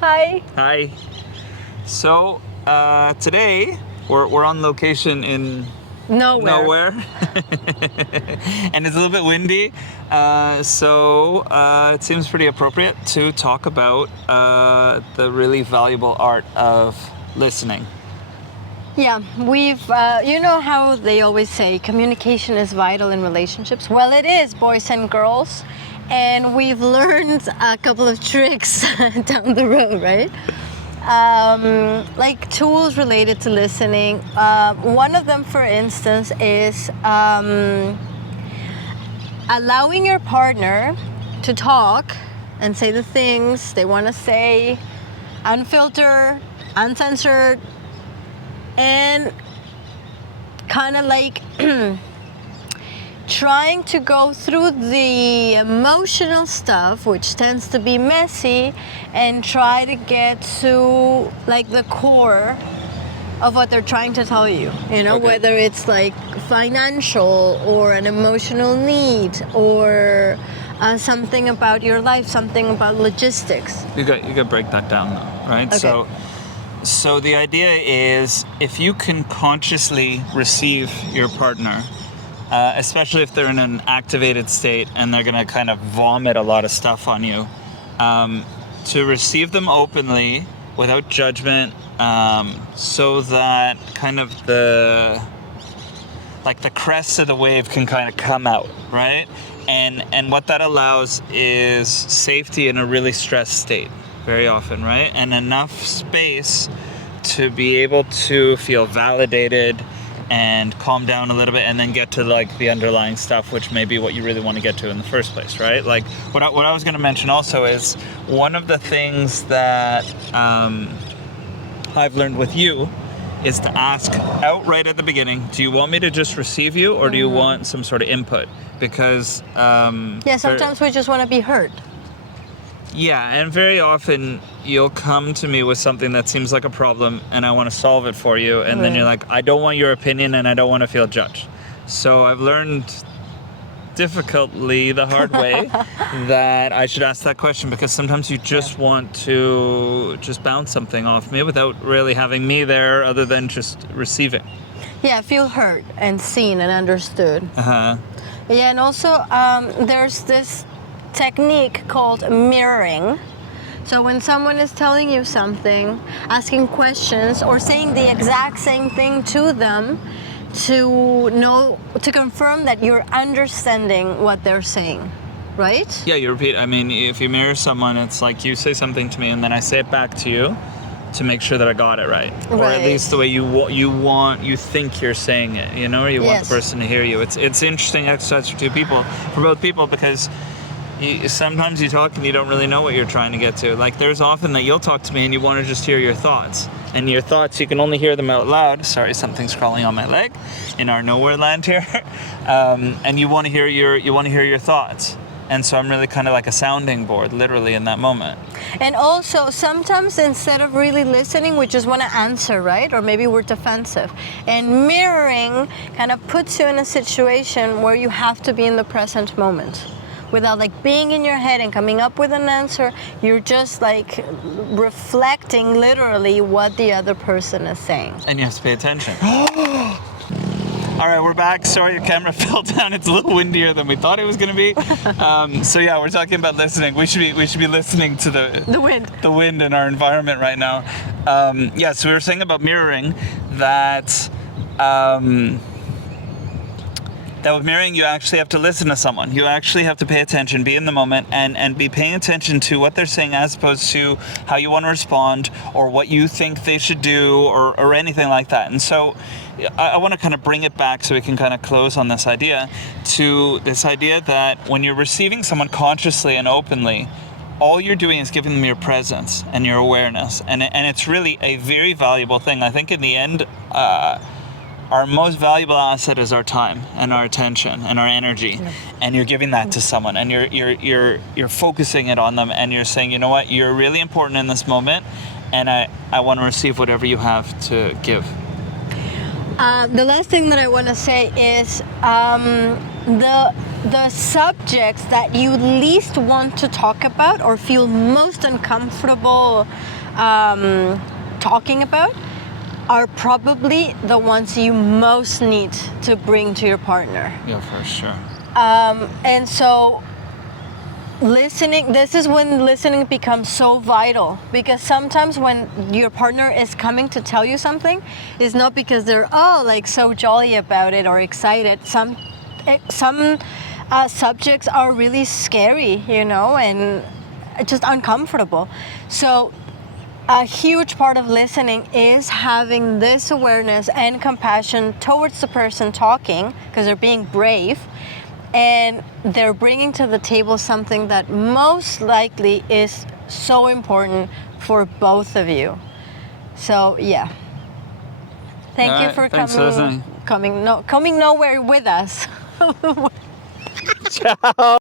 Hi. Hi. So today we're on location in nowhere. And it's a little bit windy, so it seems pretty appropriate to talk about the really valuable art of listening. Yeah, we've, you know how they always say communication is vital in relationships? Well, it is, boys and girls. And we've learned a couple of tricks down the road, right? Like tools related to listening. One of them, for instance, is allowing your partner to talk and say the things they want to say, unfiltered, uncensored, and kind of like trying to go through the emotional stuff, which tends to be messy, and try to get to like the core of what they're trying to tell you, Okay. Whether it's like financial or an emotional need or something about your life, something about logistics. You got to break that down though, right? Okay. So the idea is if you can consciously receive your partner, especially if they're in an activated state and they're going to kind of vomit a lot of stuff on you, to receive them openly without judgment, so that kind of the crest of the wave can kind of come out, right? And what that allows is safety in a really stressed state very often, right? And enough space to be able to feel validated and calm down a little bit, and then get to like the underlying stuff, which may be what you really want to get to in the first place, right? Like what I was going to mention also is one of the things that I've learned with you is to ask outright at the beginning, do you want me to just receive you, or do you want some sort of input? Because Sometimes we just want to be heard. Yeah, and very often you'll come to me with something that seems like a problem and I want to solve it for you, and then you're like, I don't want your opinion and I don't want to feel judged. So I've learned difficultly the hard way that I should ask that question, because sometimes you just want to just bounce something off me without really having me there other than just receiving. Yeah, feel heard and seen and understood. Uh-huh. Yeah, and also there's this technique called mirroring. So when someone is telling you something, asking questions or saying the exact same thing to them, to confirm that you're understanding what they're saying, right? Yeah, you repeat. I mean, if you mirror someone, it's like you say something to me and then I say it back to you to make sure that I got it right. Or at least the way you think you're saying it, or you want the person to hear you. It's interesting exercise for both people, because sometimes you talk and you don't really know what you're trying to get to. Like there's often that you'll talk to me and you want to just hear your thoughts. And your thoughts, you can only hear them out loud. Sorry, something's crawling on my leg in our nowhere land here. And you want to hear your thoughts. And so I'm really kind of like a sounding board, literally, in that moment. And also, sometimes instead of really listening, we just want to answer, right? Or maybe we're defensive. And mirroring kind of puts you in a situation where you have to be in the present moment. Without like being in your head and coming up with an answer, you're just like reflecting literally what the other person is saying. And you have to pay attention. All right, we're back. Sorry, your camera fell down. It's a little windier than we thought it was going to be. So yeah, we're talking about listening. We should be listening to the wind in our environment right now. So we were saying about mirroring that. That with mirroring, you actually have to listen to someone. You actually have to pay attention, be in the moment, and be paying attention to what they're saying as opposed to how you want to respond or what you think they should do or anything like that. And so I want to kind of bring it back so we can kind of close on this idea, to this idea that when you're receiving someone consciously and openly, all you're doing is giving them your presence and your awareness. And it's really a very valuable thing. I think in the end, our most valuable asset is our time and our attention and our energy, and you're giving that to someone, and you're focusing it on them, and you're saying, you know what, you're really important in this moment, and I want to receive whatever you have to give. The last thing that I want to say is the subjects that you least want to talk about or feel most uncomfortable talking about are probably the ones you most need to bring to your partner. Yeah, for sure. And so listening, this is when listening becomes so vital, because sometimes when your partner is coming to tell you something, it's not because they're like so jolly about it or excited. Some subjects are really scary, and just uncomfortable. So a huge part of listening is having this awareness and compassion towards the person talking, because they're being brave and they're bringing to the table something that most likely is so important for both of you. So yeah, thank you for coming nowhere with us. Ciao.